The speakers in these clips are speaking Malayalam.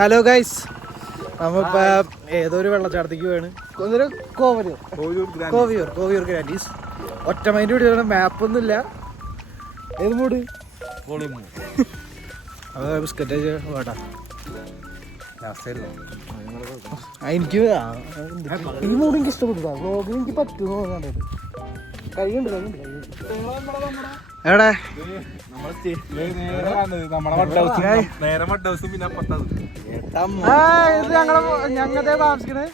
ഹലോ ഗൈസ്, നമ്മളിപ്പോ ഏതൊരു വെള്ളച്ചാട്ടത്തേക്ക് പോയാണ്. കോവിയൂർ ഗ്രാൻഡീസ്. ഒറ്റ മൈൻഡ് പിടിച്ച മാപ്പൊന്നുമില്ല. ഏത് മൂട് അത് ബിസ്ക്കറ്റ് വേട്ടാ. എനിക്ക് ഈ മൂഡ് എനിക്ക് ഇഷ്ടപ്പെട്ടു. വ്ളോഗിൽ എനിക്ക് പറ്റുമോ കണ്ടിട്ട്. കഴിയുണ്ട് എവിടെ ഞങ്ങളുടെ താമസിക്കണേ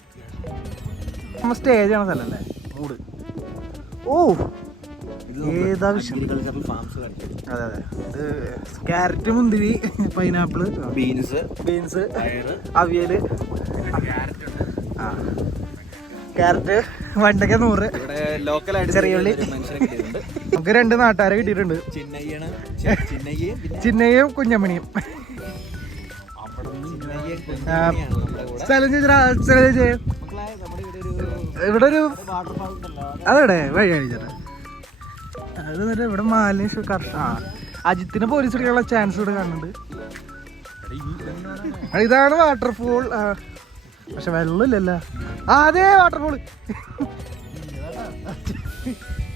സ്റ്റേജ് ആണ് സ്ഥലല്ലേ മൂട്. ഓ ഏതാ വിഷയം. അതെ അതെ, ഇത് ക്യാരറ്റ്, മുന്തിരി, പൈനാപ്പിള്, ബീൻസ്, അവിയല്, ക്യാരറ്റ്, വെണ്ടയ്ക്ക 100, ചെറിയ ഉള്ളി. നമുക്ക് 2 നാട്ടുകാരെ കിട്ടിയിട്ടുണ്ട്, ചിന്നയും കുഞ്ഞമ്മണിയും. സ്ഥലം ചോദിച്ചാ ഇവിടെ ഒരു അതെവിടെ വഴി കഴിച്ചേട്ടാ. അത് തന്നെ ഇവിടെ മാലിന്യ അജിത്തിനെ പോലീസ് പിടിക്കാനുള്ള ചാൻസ് ഇവിടെ കാണുന്നുണ്ട്. ഇതാണ് വാട്ടർഫോൾ. പക്ഷെ വെള്ളമില്ലല്ലോ. അതേ വാട്ടർഫോള്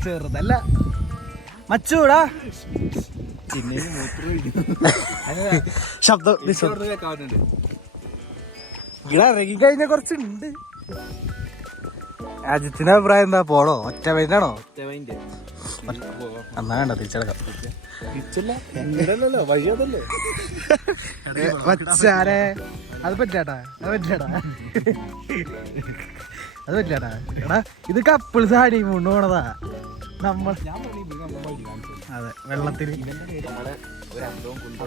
ചെറുതല്ല മച്ചൂടാ. ശബ്ദം ഇവിടെ ഇറങ്ങി കഴിഞ്ഞ കുറച്ചുണ്ട്. അജിത്തിന്റെ അഭിപ്രായം എന്താ? പോണോ? ഒറ്റ മൈൻഡാണോ? എന്നാ വേണ്ട, തിരിച്ചടക്കാം. അത് പറ്റാട്ടാ എടാ, ഇത് കപ്പിൾസ് ഹണിമൂൺ പോണതാ നമ്മൾ. അതെ, വെള്ളത്തിന്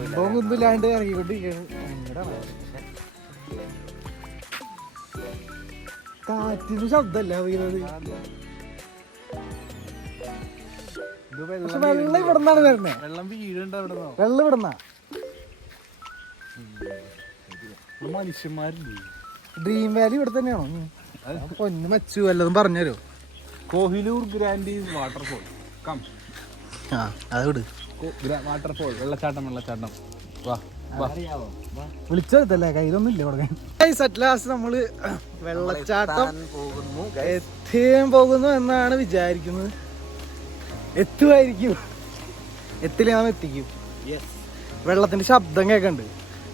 അമ്പവും കുന്തില്ലാണ്ട് ഇറങ്ങിക്കൊണ്ടിരിക്കുകയാണ്. കാറ്റിന് ശബ്ദമല്ല വീണത്. പക്ഷെ വെള്ളം ഇവിടെ നിന്നാണ് വരുന്നത്. വെള്ളം ഇവിടുന്ന മനുഷ്യന്മാരില്ലേ. ഡ്രീം വാലി ഇവിടെ തന്നെയാണോ? പൊന്നു മച്ചു വല്ലതും പറഞ്ഞുതരോ? കോഹിലൂർ ഗ്രാൻഡീസ് വാട്ടർഫോൾ. അത് വിട്. വാട്ടർഫോൾ, വെള്ളച്ചാട്ടം. വാ വിളിച്ചെടുത്തല്ലേ, കയ്യിലൊന്നും ഇല്ല കൊടുക്കാൻ. നമ്മള് വെള്ളച്ചാട്ടം എത്തിയും പോകുന്നു എന്നാണ് വിചാരിക്കുന്നത്. എത്തുമായിരിക്കും, എത്തില്ല നാം എത്തിക്കും. വെള്ളത്തിന്റെ ശബ്ദം കേൾക്കണ്ട്.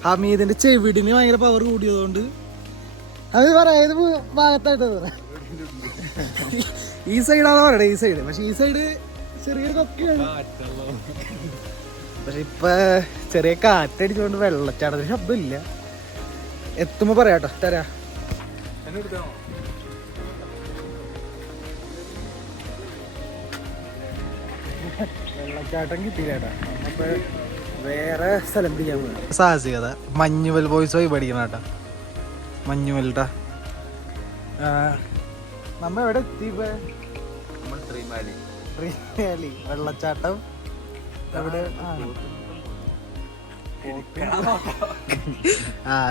ഹമീദിന്റെ ചെവിടിന് ഭയങ്കര പവർ കൂടിയതുകൊണ്ട് അത് പറയാം. ഏത് ഭാഗത്തായിട്ട് ഈ സൈഡാണ് പറയണേ, ഈ സൈഡ്. പക്ഷെ ഈ സൈഡ് ചെറിയൊരു കൊക്കയാണ്. പക്ഷെ ഇപ്പൊ ചെറിയ കാറ്റടിച്ചുകൊണ്ട് വെള്ളച്ചാട്ടത്തിന് ശബ്ദമില്ല. എത്തുമ്പോ പറയാട്ടോ, തരാ. വെള്ളച്ചാട്ടം കിട്ടിയില്ലേട്ടാ. നമ്മളിപ്പോ വേറെ സ്ഥലം പിടിക്കാൻ പോകാം. സാഹസികത മഞ്ഞുവൽ ബോയ്സ് പോയി പഠിക്കണം കേട്ടാ. മഞ്ഞുവൽട്ടാ. നമ്മ എവിടെ എത്തി? വെള്ളച്ചാട്ടം എവിടെ?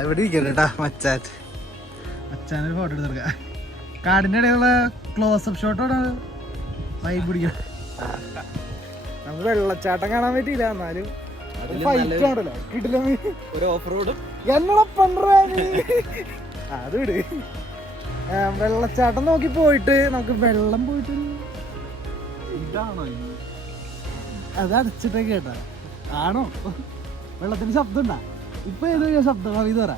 ഇവിടെ ഇരിക്കട്ടാ മച്ചാനൊരു ഫോട്ടോ എടുത്തെടുക്ക. കാടിന്റെ ഇടയിലുള്ള ക്ലോസപ്പ് ഷോട്ടോടെ വൈബ് പിടിക്കാം. നമുക്ക് വെള്ളച്ചാട്ടം കാണാൻ പറ്റിയില്ല, എന്നാലും അത് വിട്. വെള്ളച്ചാട്ടം നോക്കി പോയിട്ട് നമുക്ക് വെള്ളം പോയിട്ട് അത് അടച്ചിട്ടേ കേട്ടാ. ആണോ? വെള്ളത്തിന് ശബ്ദം ഉണ്ടാ? ഇപ്പൊ ഏത് ശബ്ദം ഇത് പറ.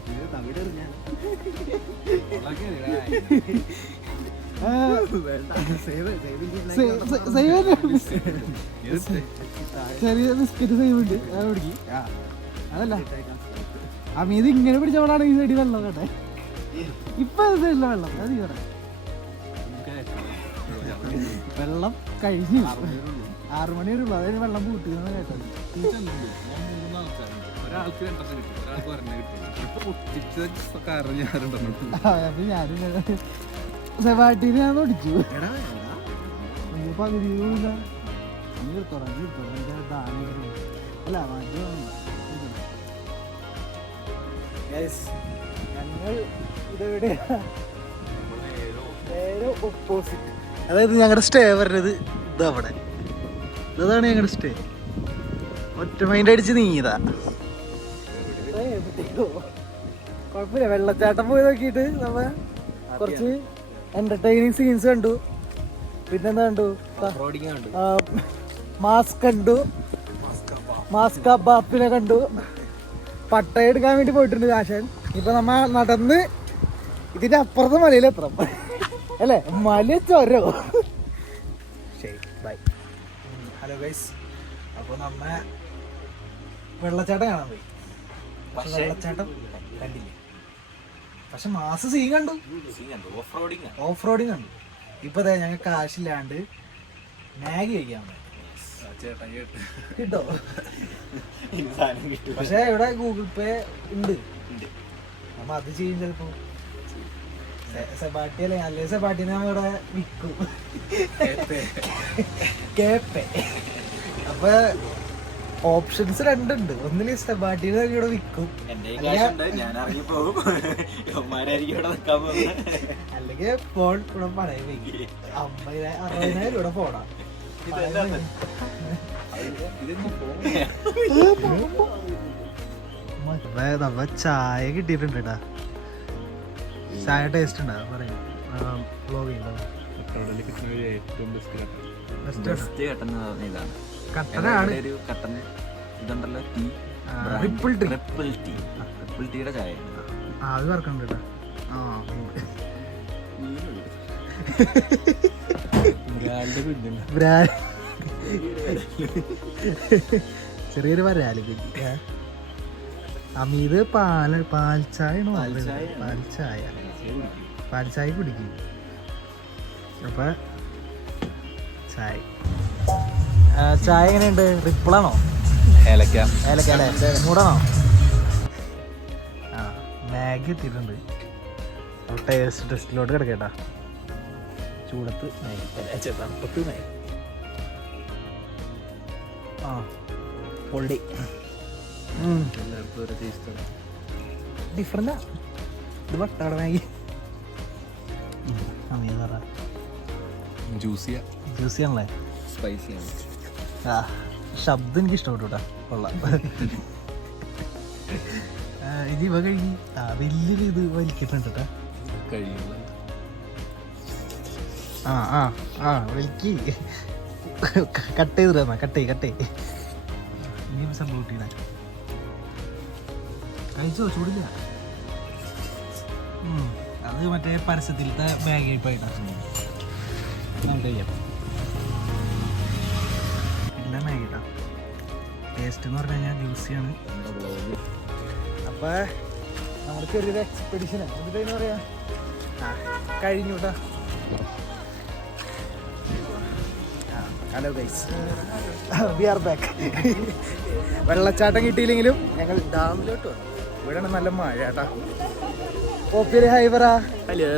ചെറിയ ബിസ്ക്കറ്റ് സേവ് ഉണ്ട്, അതല്ല അമീത് ഇങ്ങനെ പിടിച്ചവളാണ് ഈ സൈഡിൽ വെള്ളം കേട്ടെ. ഇപ്പൊ സൈഡില്ല വെള്ളം. അത് പറ. വെള്ളം കഴിഞ്ഞു 6 മണി വരെ ഉള്ളു. അതായത് വെള്ളം പൂട്ടിയെന്ന് കേട്ടത്. സെവാട്ടീന് ഞാൻ ഓടിച്ചു. പകുതി അല്ല ഞങ്ങൾ ഇതെവിടെയാ? ഓപ്പോസിറ്റ്. അതായത് ഞങ്ങളുടെ സ്റ്റേ വരുന്നത് ഇതവിടെ. ഇതാണ് ഞങ്ങളുടെ സ്റ്റേ. ഒറ്റ മൈൻഡ് അടിച്ച് നീങ്ങിയതാ. കുഴപ്പമില്ല. വെള്ളച്ചാട്ടം പോയി നോക്കിയിട്ട് നമ്മ കുറച്ച് എന്റർടൈനിങ് സീൻസ് കണ്ടു. പിന്നെന്താ കണ്ടു? മാസ്ക് കണ്ടു, മാസ്ക ബാപ്പിനെ കണ്ടു. പട്ടയെടുക്കാൻ വേണ്ടി പോയിട്ടുണ്ട് കാശൻ. ഇപ്പൊ നമ്മ നടന്ന് ഇതിന്റെ അപ്പുറത്തെ മലയിലെത്തണം അല്ലേ? മല ചൊരോ. ശരി, ബൈ. ഹലോ ഗൈസ്, അപ്പൊ നമ്മ വെള്ളച്ചാട്ടം കാണാൻ പോയി. പക്ഷെ വെള്ളച്ചാട്ടം കണ്ടില്ലേ? പക്ഷെ മാസ് സീൻ കണ്ടു, ഓഫ് റോഡിങ് കണ്ടു. ഇപ്പൊ ഞങ്ങൾ കാശില്ലാണ്ട് മാഗി കഴിക്കാൻ കിട്ടോ? പക്ഷെ ഇവിടെ ഗൂഗിൾ പേ ഉണ്ട്, നമ്മ അത് ചെയ്യും ചിലപ്പോ. സെബാട്ടി അല്ലേ? അല്ലേ സെബാട്ടിനെ നമ്മ ഇവിടെ വിൽക്കും, കേപ്പേ. അപ്പൊ ഓപ്ഷൻസ് രണ്ടുണ്ട്. ഒന്നില് സെബാട്ടിനെ ഇവിടെ വിൽക്കും, അല്ലെങ്കിൽ ഫോൺ ഇവിടെ പണയം വയ്ക്കും. 50,000-60,000 ഇവിടെ ഫോണാ. നമ്മ ചായ കിട്ടിയിട്ടുണ്ട് കേട്ടാ. ചായ ടേസ്റ്റ് ഉണ്ടാ പറയും. കട്ടനാണ് ഇതുണ്ടല്ലോ ടീ, ട്രിപ്പിൾ ടീ. ട്രിപ്പിൾ ടീയുടെ ചായ അത് വറക്കണ്ട കേട്ടാ. ചെറിയൊരു വരാല് അമീത് പാൽച്ചായ കുടിക്കും. അപ്പൊ ചായ എങ്ങനെയുണ്ട്? ട്രിപ്പിളാണോ? ഏലക്ക അല്ലേ? മൂടാണോ? ആ, മാഗി എത്തിയിട്ടുണ്ട്. ടെസ്റ്റിലോട്ട് കിടക്കേട്ടാ. ചൂടത്ത് തണുപ്പത്ത് ആ പൊള്ളി. ഡിഫറെന്റാ ഇത്. വട്ടാട മാഗി ജ്യൂസിയാണല്ലേ? സ്പൈസിയാണ്. ആ, ശബ്ദം എനിക്ക് ഇഷ്ടപ്പെട്ടു കേട്ടാ. കൊള്ളാം. ഇനി ഇവ കഴുകി വലിയൊരു ഇത് വലിക്കുന്നുണ്ട് കേട്ടാ. വലിക്ക്. കട്ട് ചെയ്ത് തന്നാ. കട്ട് ഇനിയും സംഭവം കിട്ടിയ കഴിച്ചോ? ചൂടില്ല. അത് മറ്റേ പരസ്യത്തിലത്തെ ബാഗ് കഴിപ്പായിട്ടാണ്. നമുക്ക് കഴിയാം. ഇല്ല മാഗി കേട്ടോ. ടേസ്റ്റ് എന്ന് പറഞ്ഞു കഴിഞ്ഞാൽ ജ്യൂസിയാണ്. അപ്പൊ നമ്മുടെ ചെറിയൊരു എക്സ്പെഡിഷൻ എന്താ പറയാ കഴിഞ്ഞു കേട്ടോ. Hello guys, we are back. വെള്ളച്ചാട്ടം കിട്ടിയില്ലെങ്കിലും ഞങ്ങൾ ഡാമിലോട്ട് വന്നു. ഇവിടെയാണ് നല്ല മഴ കേട്ടാ. ഓപ്പിയൊരു ഹൈ പറ. ഹലോ.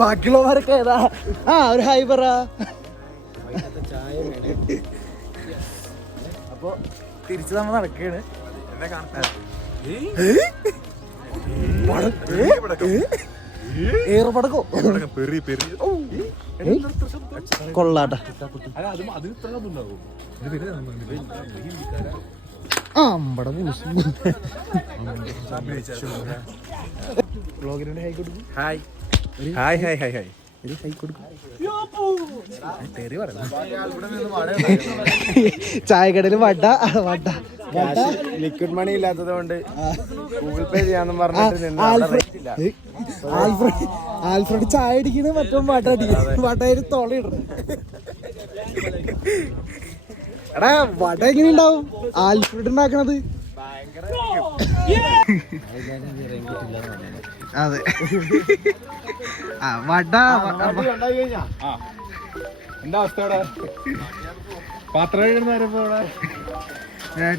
ബാക്കിയുള്ളവരൊക്കെ ഏതാ? ഒരു ഹൈ പറ. അപ്പൊ തിരിച്ച് നമ്മൾ നടക്കുകയാണ്. ഏറുപടക്കോ കൊള്ളാട്ടാ. അമ്പട ബ്ലോഗിനുണ്ട്. ഹൈ കൊടുക്കും. Hi hi hi hi hi. Hi കൊടുക്കും. ചായക്കടയിൽ വട ലിക്വിഡ് മണി ഇല്ലാത്തത് കൊണ്ട് ഗൂഗിൾ പേ ചെയ്യാന്നും പറഞ്ഞിട്ട് ആൽഫ്രഡ് ചായ അടിക്കണ മറ്റോ വട അടിക്കും. വടയിൽ തൊളയിടുന്നു. എടാ വട എങ്ങനെ ഉണ്ടാവും ആൽഫ്രഡ് ഉണ്ടാക്കണത്? അതെ. വട എന്താ അവസ്ഥ? ഇവിടെ പാത്രം എഴുതുന്നവരിപ്പോ ഇവിടെ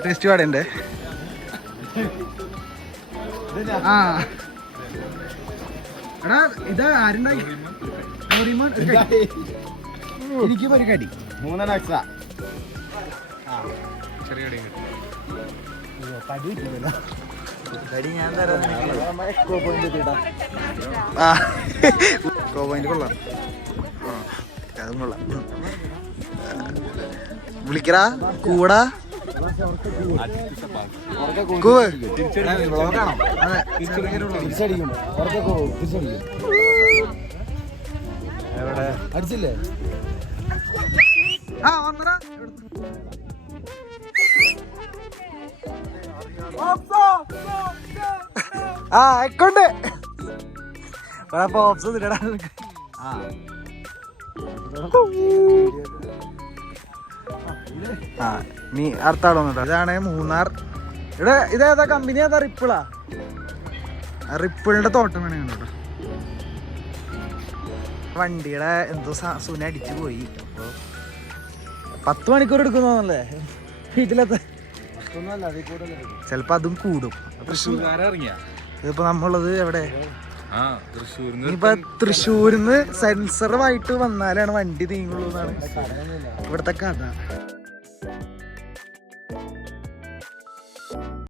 ടെസ്റ്റ് പാടുണ്ട്. എടാ ഇത് ആരുണ്ടായി? എനിക്കും ഒരു കടി 3 എക്സ്ട്രാ. ചെറിയ കടി കിട്ടില്ല. കടി ഞാൻ തരാം. പോയിന്റ് കൊള്ളാം. അതും കൊള്ളാം. വിളിക്കടാ കൂടാ. കൂവ്. വ്ളോഗാണോ? അതെ തിരിച്ചടിക്കും ഉറക്കെ പോകും തിരിച്ചടിക്കും എവിടെ അടിച്ചില്ലേ ആ വന്നടാ ആ അക്കൗണ്ട് ഓപ്സ് തിരടാ ആ നീ അടുത്താളോ ഇതാണ് മൂന്നാർ. ഇവിടെ ഇതേതാ കമ്പനി ഏതാ? റിപ്പിളാ. റിപ്പിളിന്റെ തോട്ടം വേണേ കേട്ടോ. വണ്ടിയുടെ എന്തോ സുന അടിച്ചു പോയി. അപ്പൊ 10 മണിക്കൂർ എടുക്കുന്നല്ലേ വീട്ടിലെത്താൻ? ചെലപ്പോ അതും കൂടും. ഇതിപ്പോ നമ്മളുള്ളത് എവിടെ? ഇനിയിപ്പൊ തൃശ്ശൂരിന്ന് സെൻസറുമായിട്ട് വന്നാലാണ് വണ്ടി നീങ്ങുള്ളൂ എന്നാണ് ഇവിടുത്തെ കഥ.